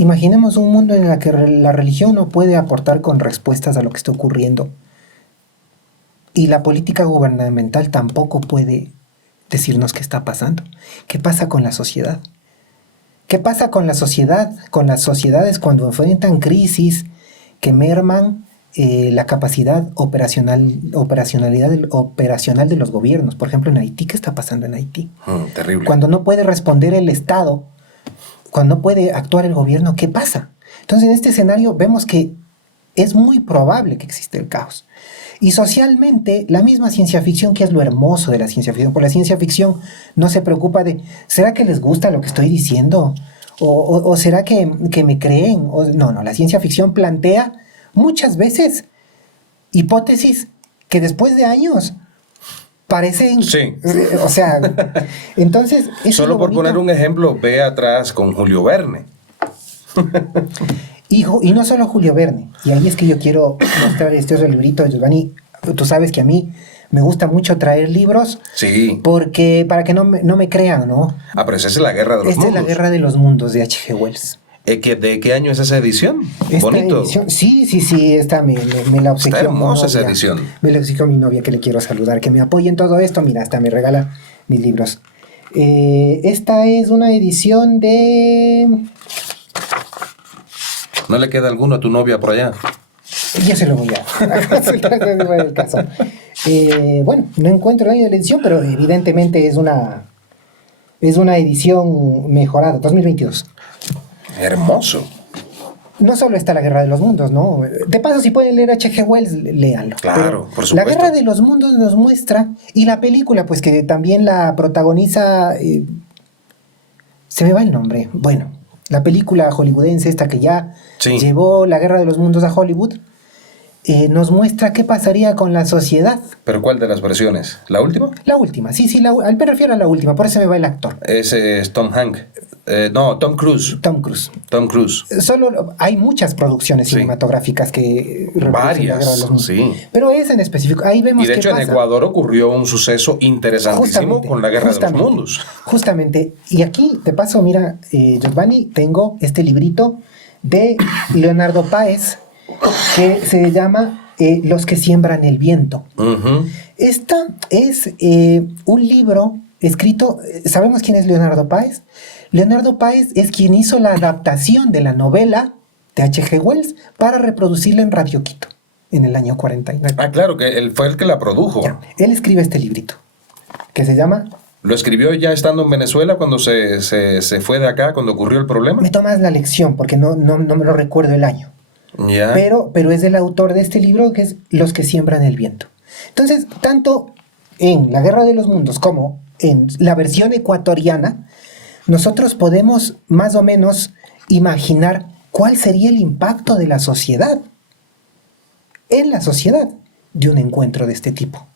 Imaginemos un mundo en el que la religión no puede aportar con respuestas a lo que está ocurriendo. Y la política gubernamental tampoco puede decirnos qué está pasando. ¿Qué pasa con la sociedad? ¿Qué pasa con la sociedad, con las sociedades cuando enfrentan crisis que merman la capacidad operacional de los gobiernos? Por ejemplo, en Haití, ¿qué está pasando en Haití? Terrible. Cuando no puede responder el Estado, cuando no puede actuar el gobierno, ¿qué pasa? Entonces, en este escenario vemos que es muy probable que exista el caos. Y socialmente, la misma ciencia ficción, que es lo hermoso de la ciencia ficción, por la ciencia ficción no se preocupa de, ¿será que les gusta lo que estoy diciendo? ¿O será que me creen? No, la ciencia ficción plantea muchas veces hipótesis que después de años parecen... Sí. O sea, entonces... Solo por poner un ejemplo, ve atrás con Julio Verne. Y no solo Julio Verne, y ahí es que yo quiero mostrar este otro librito de Giovanni. Tú sabes que a mí me gusta mucho traer libros, sí, porque para que no me crean, ¿no? Pero esa es La Guerra de los Mundos. Esta es La Guerra de los Mundos de H.G. Wells. ¿De qué año es esa edición? Esta Bonito. Edición, sí, esta me la obsequió. Está hermosa esa edición. Me la obsequió mi novia, que le quiero saludar, que me apoye en todo esto. Mira, hasta me regala mis libros. Esta es una edición de... ¿No le queda alguno a tu novia por allá? Ya se lo voy a consultar en el caso. Bueno, no encuentro el año de la edición, pero evidentemente es una edición mejorada, 2022. Hermoso. No solo está La Guerra de los Mundos, ¿no? De paso, si pueden leer H.G. Wells, léanlo. Claro, por supuesto. La Guerra de los Mundos nos muestra, y la película, pues que también la protagoniza... se me va el nombre. Bueno, la película hollywoodense esta que ya llevó La Guerra de los Mundos a Hollywood, nos muestra qué pasaría con la sociedad. ¿Pero cuál de las versiones? ¿La última? La última, sí, me refiero a la última, por eso me va el actor. Ese es Tom Hanks. No, Tom Cruise. Tom Cruise. Tom Cruise. Solo hay muchas producciones cinematográficas que... Varias, sí. Pero esa en específico, ahí vemos que... Y de hecho en Ecuador ocurrió un suceso interesantísimo con la Guerra de los Mundos. Justamente. Y aquí, de paso, mira, Giovanni, tengo este librito de Leonardo Páez que se llama Los que siembran el viento. Uh-huh. Esta es un libro escrito... ¿Sabemos quién es Leonardo Páez? Leonardo Páez es quien hizo la adaptación de la novela de H.G. Wells para reproducirla en Radio Quito en el año 49. Ah, claro, que él fue el que la produjo. Ya, él escribe este librito que se llama... ¿Lo escribió ya estando en Venezuela cuando se fue de acá, cuando ocurrió el problema? Me tomas la lección porque no me lo recuerdo el año. Ya. Pero es el autor de este libro, que es Los que siembran el viento. Entonces, tanto en La Guerra de los Mundos como en la versión ecuatoriana, nosotros podemos más o menos imaginar cuál sería el impacto de la sociedad, en la sociedad, de un encuentro de este tipo.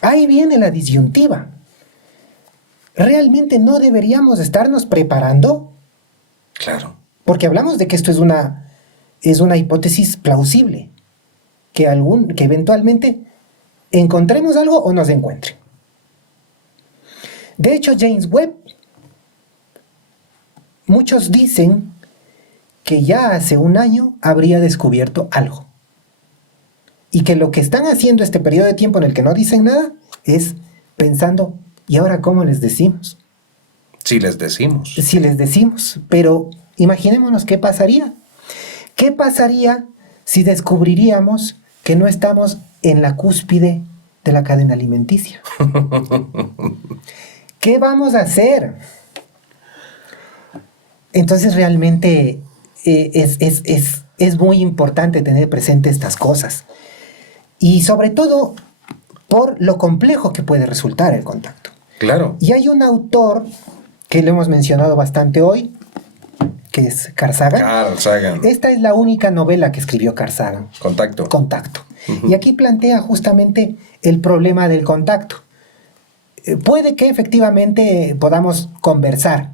Ahí viene la disyuntiva. ¿Realmente no deberíamos estarnos preparando? Claro. Porque hablamos de que esto es una hipótesis plausible, que eventualmente encontremos algo o nos encuentre. De hecho, James Webb, muchos dicen que ya hace un año habría descubierto algo. Y que lo que están haciendo este periodo de tiempo en el que no dicen nada es pensando, ¿y ahora cómo les decimos? Si les decimos. Si les decimos, pero imaginémonos qué pasaría. ¿Qué pasaría si descubriríamos que no estamos en la cúspide de la cadena alimenticia? ¿Qué vamos a hacer? Entonces realmente es muy importante tener presente estas cosas. Y sobre todo por lo complejo que puede resultar el contacto. Claro. Y hay un autor que lo hemos mencionado bastante hoy, que es Carl Sagan. Carl Sagan. Esta es la única novela que escribió Carl Sagan. Contacto. Uh-huh. Y aquí plantea justamente el problema del contacto. Puede que efectivamente podamos conversar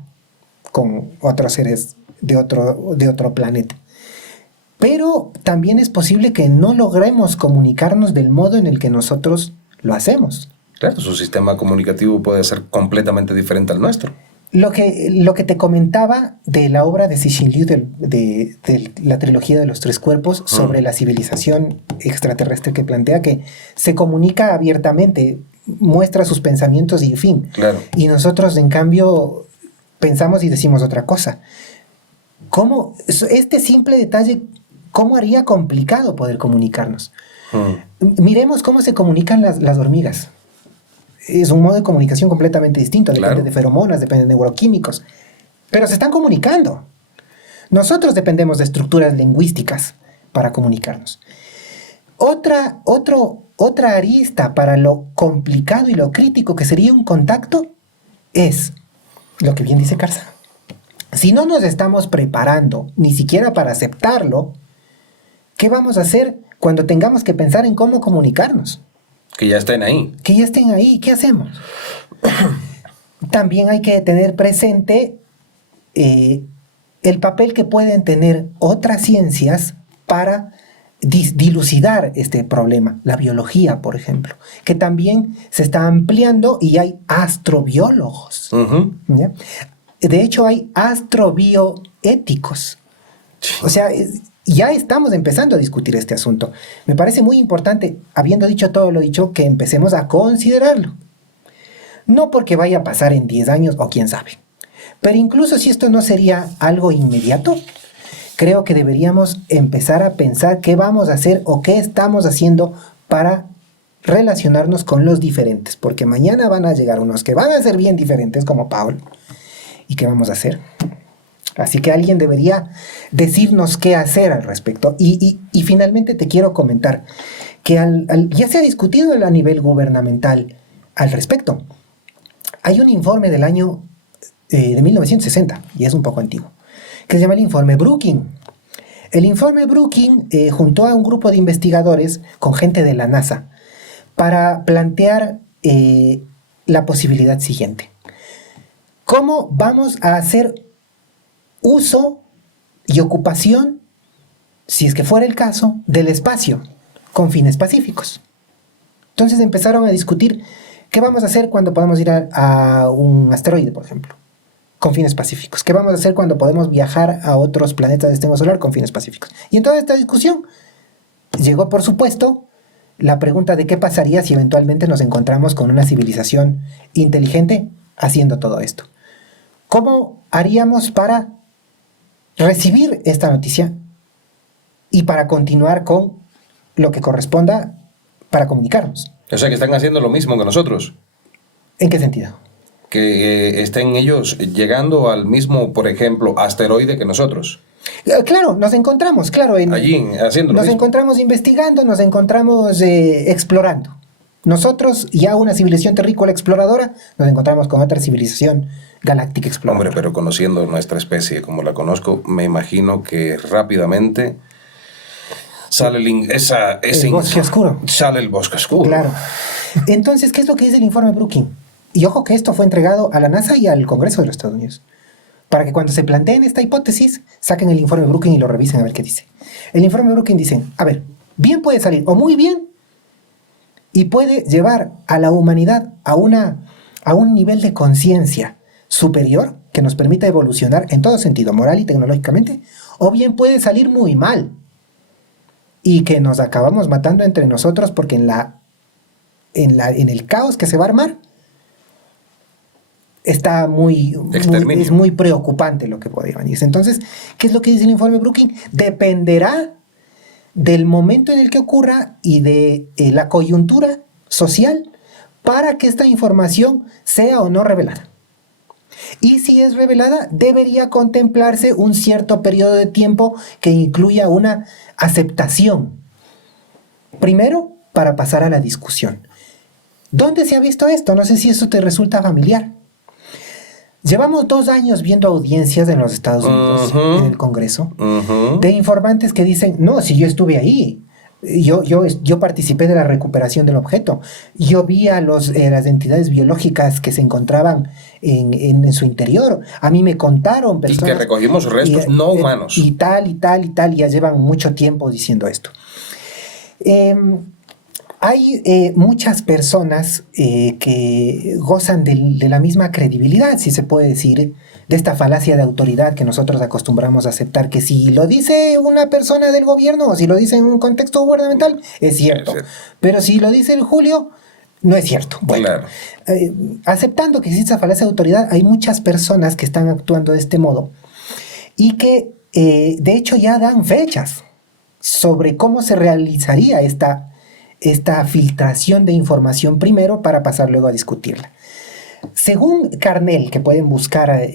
con otros seres de otro planeta. Pero también es posible que no logremos comunicarnos del modo en el que nosotros lo hacemos. Claro, su sistema comunicativo puede ser completamente diferente al nuestro. Lo que te comentaba de la obra de Cixin Liu, de la trilogía de los tres cuerpos, sobre la civilización extraterrestre que plantea que se comunica abiertamente, muestra sus pensamientos y fin. Claro. Y nosotros, en cambio, pensamos y decimos otra cosa. ¿Cómo este simple detalle, cómo haría complicado poder comunicarnos? Miremos cómo se comunican las hormigas. Es un modo de comunicación completamente distinto. Depende Claro. de feromonas, depende de neuroquímicos. Pero se están comunicando. Nosotros dependemos de estructuras lingüísticas para comunicarnos. Otra arista para lo complicado y lo crítico que sería un contacto es lo que bien dice Carza. Si no nos estamos preparando ni siquiera para aceptarlo, ¿qué vamos a hacer cuando tengamos que pensar en cómo comunicarnos? Que ya estén ahí. Que ya estén ahí, ¿qué hacemos? También hay que tener presente el papel que pueden tener otras ciencias para dilucidar este problema. La biología, por ejemplo, que también se está ampliando y hay astrobiólogos. ¿Ya? De hecho, hay astrobioéticos. O sea, ya estamos empezando a discutir este asunto. Me parece muy importante, habiendo dicho todo lo dicho, que empecemos a considerarlo. No porque vaya a pasar en 10 años o quién sabe. Pero incluso si esto no sería algo inmediato, creo que deberíamos empezar a pensar qué vamos a hacer o qué estamos haciendo para relacionarnos con los diferentes. Porque mañana van a llegar unos que van a ser bien diferentes, como Paul. ¿Y qué vamos a hacer? Así que alguien debería decirnos qué hacer al respecto. Y finalmente te quiero comentar que ya se ha discutido a nivel gubernamental al respecto. Hay un informe del año de 1960, y es un poco antiguo, que se llama el informe Brooking. El informe Brooking juntó a un grupo de investigadores con gente de la NASA para plantear la posibilidad siguiente. ¿Cómo vamos a hacer uso y ocupación, si es que fuera el caso, del espacio con fines pacíficos? Entonces empezaron a discutir qué vamos a hacer cuando podamos ir a un asteroide, por ejemplo, con fines pacíficos. ¿Qué vamos a hacer cuando podemos viajar a otros planetas del sistema solar con fines pacíficos? Y en toda esta discusión llegó, por supuesto, la pregunta de qué pasaría si eventualmente nos encontramos con una civilización inteligente haciendo todo esto. ¿Cómo haríamos para recibir esta noticia y para continuar con lo que corresponda para comunicarnos? O sea, que están haciendo lo mismo que nosotros. ¿En qué sentido? Que estén ellos llegando al mismo, por ejemplo, asteroide que nosotros. Claro, nos encontramos, claro. Allí, haciendo lo nos mismo. encontramos investigando, nos encontramos explorando. Nosotros, ya una civilización terrícola exploradora, nos encontramos con otra civilización galáctica exploradora. Hombre, pero conociendo nuestra especie como la conozco, me imagino que rápidamente sale el bosque oscuro. Sale el bosque oscuro. Claro. Entonces, ¿qué es lo que dice el informe Brooking? Y ojo que esto fue entregado a la NASA y al Congreso de los Estados Unidos, para que cuando se planteen esta hipótesis, saquen el informe Brooking y lo revisen a ver qué dice. El informe Brooking dice, a ver, bien puede salir o muy bien, y puede llevar a la humanidad a un nivel de conciencia superior que nos permita evolucionar en todo sentido, moral y tecnológicamente, o bien puede salir muy mal y que nos acabamos matando entre nosotros porque en el caos que se va a armar está es muy preocupante lo que podría venir. Entonces, ¿qué es lo que dice el informe Brooking? Dependerá del momento en el que ocurra y de la coyuntura social para que esta información sea o no revelada. Y si es revelada, debería contemplarse un cierto periodo de tiempo que incluya una aceptación. Primero, para pasar a la discusión. ¿Dónde se ha visto esto? No sé si eso te resulta familiar. Llevamos 2 años viendo audiencias en los Estados Unidos, en el Congreso, de informantes que dicen, no, si yo estuve ahí, yo participé de la recuperación del objeto, yo vi a las entidades biológicas que se encontraban en su interior, a mí me contaron personas... Y que recogimos restos no humanos. Y tal, y ya llevan mucho tiempo diciendo esto. Hay muchas personas que gozan de la misma credibilidad, si se puede decir, de esta falacia de autoridad que nosotros acostumbramos a aceptar, que si lo dice una persona del gobierno o si lo dice en un contexto gubernamental, es cierto. Pero si lo dice el Julio, no es cierto. Bueno, claro. Aceptando que existe esa falacia de autoridad, hay muchas personas que están actuando de este modo y que de hecho ya dan fechas sobre cómo se realizaría esta filtración de información primero para pasar luego a discutirla. Según Carnell, que pueden buscar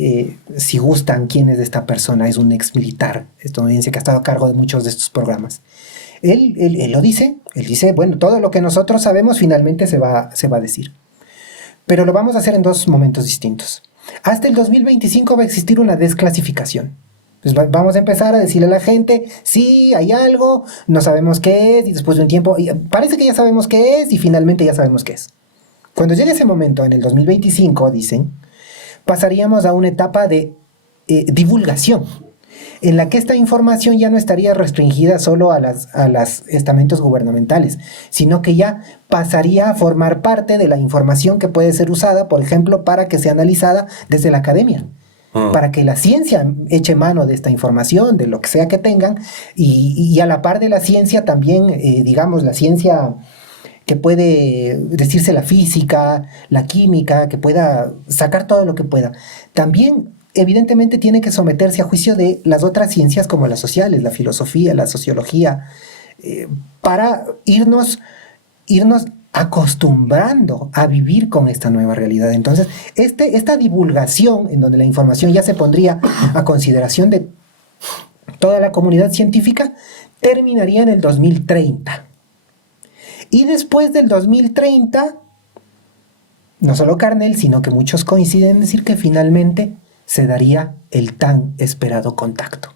si gustan quién es esta persona, es un ex militar estadounidense que ha estado a cargo de muchos de estos programas. Él lo dice, él dice, bueno, todo lo que nosotros sabemos finalmente se va a decir. Pero lo vamos a hacer en dos momentos distintos. Hasta el 2025 va a existir una desclasificación. Pues vamos a empezar a decirle a la gente, sí, hay algo, no sabemos qué es, y después de un tiempo, parece que ya sabemos qué es, y finalmente ya sabemos qué es. Cuando llegue ese momento, en el 2025, dicen, pasaríamos a una etapa de divulgación, en la que esta información ya no estaría restringida solo a los estamentos gubernamentales, sino que ya pasaría a formar parte de la información que puede ser usada, por ejemplo, para que sea analizada desde la academia. Para que la ciencia eche mano de esta información, de lo que sea que tengan, y a la par de la ciencia también, digamos, la ciencia que puede decirse la física, la química, que pueda sacar todo lo que pueda. También, evidentemente, tiene que someterse a juicio de las otras ciencias como las sociales, la filosofía, la sociología, para irnos acostumbrando a vivir con esta nueva realidad. Entonces, esta divulgación en donde la información ya se pondría a consideración de toda la comunidad científica terminaría en el 2030. Y después del 2030, no solo Carnell, sino que muchos coinciden en decir que finalmente se daría el tan esperado contacto.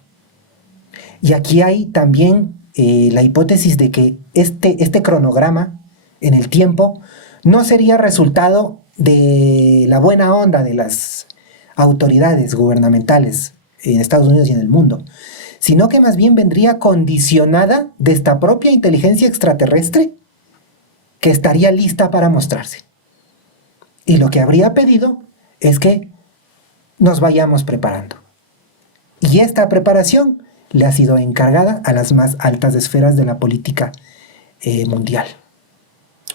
Y aquí hay también la hipótesis de que este cronograma en el tiempo no sería resultado de la buena onda de las autoridades gubernamentales en Estados Unidos y en el mundo, sino que más bien vendría condicionada de esta propia inteligencia extraterrestre que estaría lista para mostrarse. Y lo que habría pedido es que nos vayamos preparando. Y esta preparación le ha sido encargada a las más altas esferas de la política mundial.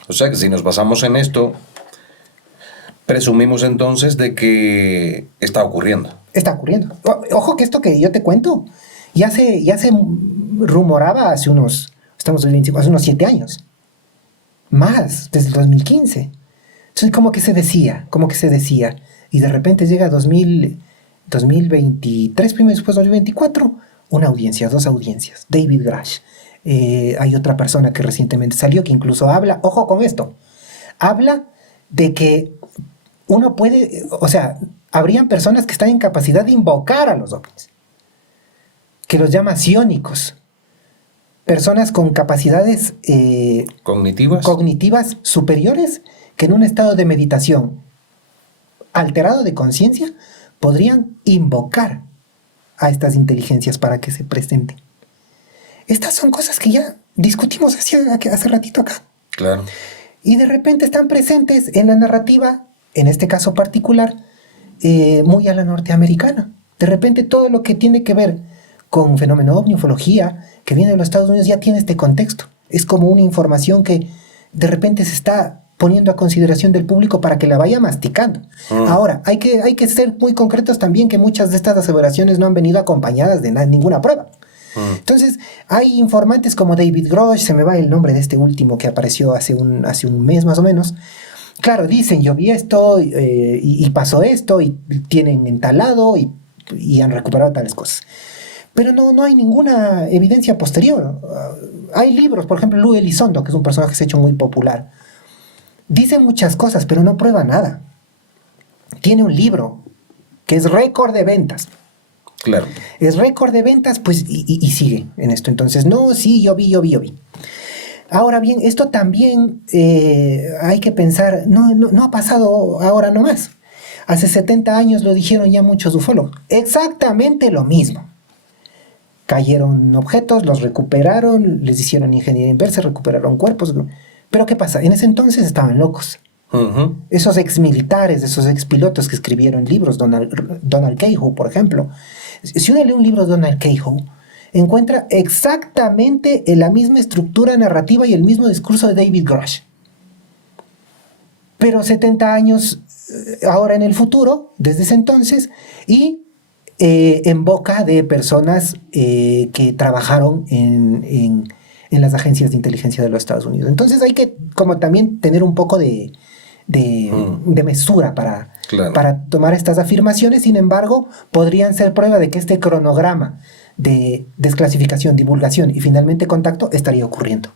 O sea que si nos basamos en esto, presumimos entonces de que está ocurriendo. Está ocurriendo. Ojo que esto que yo te cuento ya se rumoraba hace unos 7 años. Más, desde el 2015. Entonces como que se decía. Y de repente llega 2023, primero después 2024, una audiencia, 2 audiencias. David Grush. Hay otra persona que recientemente salió que incluso habla, ojo con esto, habla de que uno puede, o sea, habrían personas que están en capacidad de invocar a los ovnis, que los llama psiónicos, personas con capacidades cognitivas superiores que en un estado de meditación alterado de conciencia podrían invocar a estas inteligencias para que se presenten. Estas son cosas que ya discutimos hace ratito acá. Claro. Y de repente están presentes en la narrativa, en este caso particular, muy a la norteamericana. De repente todo lo que tiene que ver con fenómeno ovni, ufología, que viene de los Estados Unidos, ya tiene este contexto. Es como una información que de repente se está poniendo a consideración del público para que la vaya masticando. Ahora, hay que ser muy concretos también que muchas de estas aseveraciones no han venido acompañadas de ninguna prueba. Entonces, hay informantes como David Grush, se me va el nombre de este último que apareció hace un mes más o menos. Claro, dicen, yo vi esto y pasó esto y tienen entalado y han recuperado tales cosas. Pero no hay ninguna evidencia posterior. Hay libros, por ejemplo, Lou Elizondo, que es un personaje que se ha hecho muy popular. Dice muchas cosas, pero no prueba nada. Tiene un libro que es récord de ventas. Claro. Es récord de ventas, pues, y sigue en esto. Entonces, no, sí, yo vi. Ahora bien, esto también hay que pensar, no ha pasado ahora nomás. Hace 70 años lo dijeron ya muchos ufólogos. Exactamente lo mismo. Cayeron objetos, los recuperaron, les hicieron ingeniería inversa, recuperaron cuerpos. Pero ¿qué pasa? En ese entonces estaban locos. Ujú. Esos exmilitares, esos expilotos que escribieron libros, Donald Cahill, por ejemplo. Si uno lee un libro de Donald Cahill, encuentra exactamente la misma estructura narrativa y el mismo discurso de David Grush. Pero 70 años ahora en el futuro, desde ese entonces, y en boca de personas que trabajaron en las agencias de inteligencia de los Estados Unidos. Entonces hay que como también tener un poco de mesura Claro. para tomar estas afirmaciones. Sin embargo, podrían ser prueba de que este cronograma de desclasificación, divulgación y finalmente contacto estaría ocurriendo.